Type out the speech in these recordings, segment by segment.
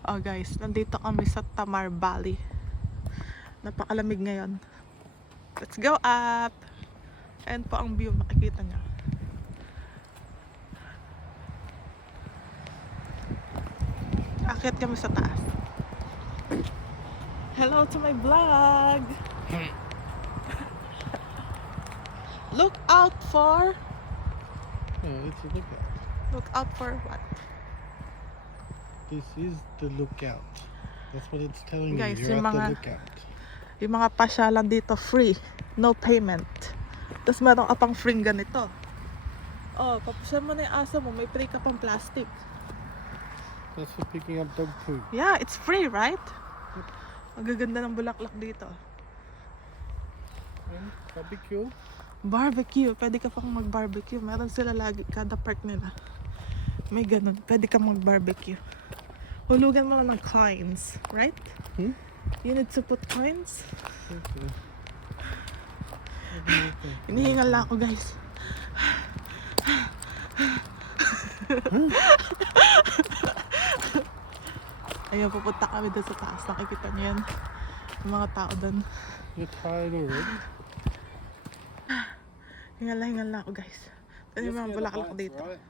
Oh guys, nandito kami sa Tamar Valley. Napakalamig ngayon. Let's go up! Ayan po ang view, makikita nyo. Akit kami sa taas. Hello to my vlog! Look out for... Yeah, it's a lookout. Look out for what? This is the lookout. That's what it's telling Guys, you. You're yung at the mga- lookout. Yung mga pasyalan dito, free. No payment. Tapos meron ka pang free ganito. Oh, papasyal mo na yung aso mo, may free ka pang plastic. That's for picking up dog poop. Yeah, it's free, right? Ang gaganda ng bulaklak dito. And barbecue. Barbecue, pwede ka pang mag-barbecue. Meron sila lagi, kada park nila. May ganun, pwede ka mag-barbecue. Hulugan mo lang ng coins, right? Hmm? You need to put coins. Okay. Hinihingal lang ako, guys. Ayun, pupunta kami doon sa taas. Nakikita niyo yan. Yung mga tao doon. You're tired already? Hingal lang ako, guys. Ito yung mga bulaklak dito. Right?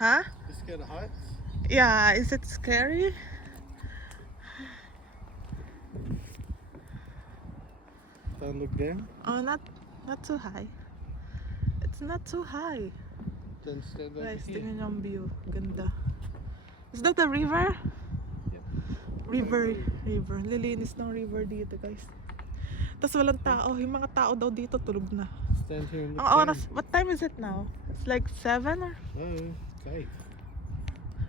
Ha? You're scared of heights? Yeah, is it scary? Don't look down. Oh, not too high. It's not too high. Then stand over Guys, here. tingnan niyo ang view. Ganda. Is that a river? Yep. River. Lilinis ng river dito, guys. Tapos walang tao. Yung mga tao daw dito tulog na. Stand here and look Ang down. oras, what time is it now? It's like 7 or? No, it's 8.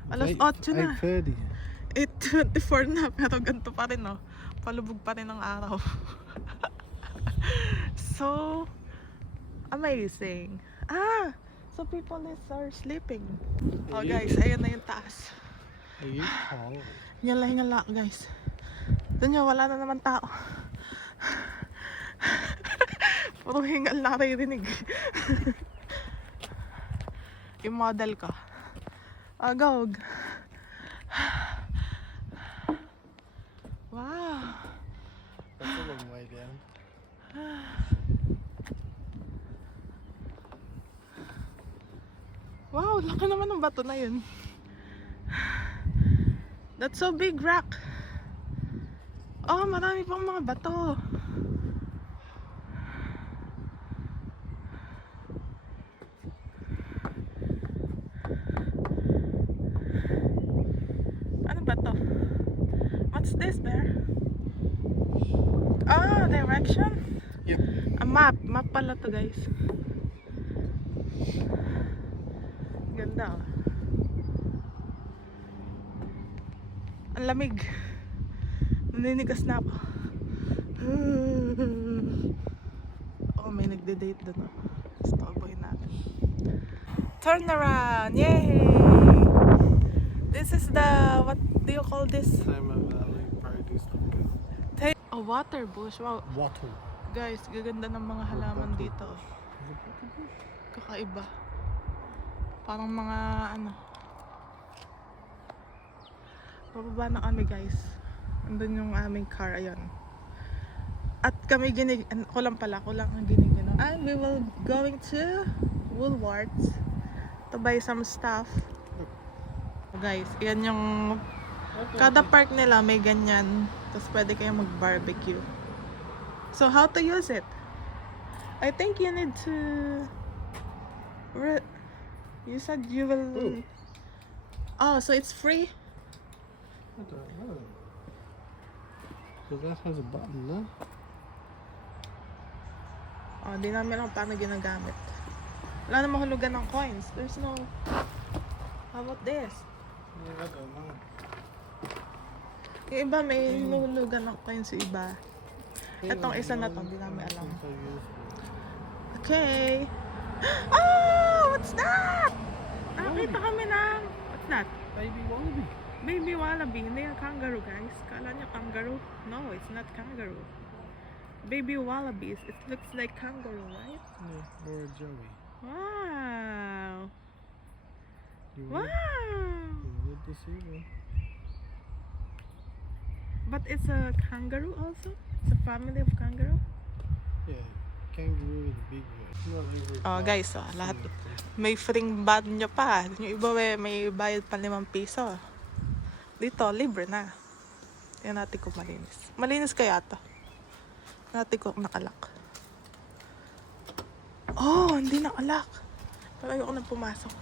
Alas 8 na. 8:30. 8:24 na, pero ganito pa rin, no? Palubog pa rin ang araw. So amazing. So people are sleeping. Oh guys, ayan na yung taas. Are you cold? Hingal lang, guys. Doon nyo, wala na naman tao. Puro hingal na naririnig. Yung model ko. Agog. Wow. That's a long way down. Wow, laki naman ng bato na yun. That's so big rock. Oh, marami pang mga bato. Ano ba to? What's this there? Oh, direction? Yep. A map. Map pala to, guys. Ganda, oh. Ang lamig. Naninigas na ako. Oh, may nagde-date doon, oh. Stallboy natin. Turn around! Yay! This is the, what do you call this? Tama Valley Produce Lookout. A water bush. Wow. Wattle. Guys, gaganda ng mga halaman dito. Is it button bush? Kakaiba. Parang mga ano. Pababa na kami, guys. Andun yung aming car, ayun. At kami ako lang ang ginigano. And we will going to Woolworths to buy some stuff. Guys, yan yung kada park nila may ganyan. Tapos pwede kayong mag-barbecue. So how to use it? I think you need to you said you will. Ooh. Oh, so it's free? I don't know. So that has a button, no? Oh, di namin alam paano ginagamit. Wala namang hulugan ng coins. There's no... How about this? Yeah, I don't know. Yung iba may hinuhulugan ng coins yung iba. Etong isa na to, di namin alam. So useful. Okay. Oh! What's that? Nakakita kami ng... What's that? Baby wallaby. Baby wallaby. Hindi yung kangaroo, guys. Kala nyo kangaroo? No, it's not kangaroo. Baby wallabies. It looks like kangaroo, right? Yeah, or a joey. Wow! You Wow! would to see one. But it's a kangaroo also? It's a family of kangaroo? Yeah, kangaroo is big one. Not every Oh, dog guys, is lahat. the same. May free banyo pa. Yung iba may bayad pa 5 piso. Dito, libre na. Tingnan natin kung malinis. Malinis kaya to. Tingnan natin kung nakalak. Oh, hindi nakalak. Pero ayoko na pumasok.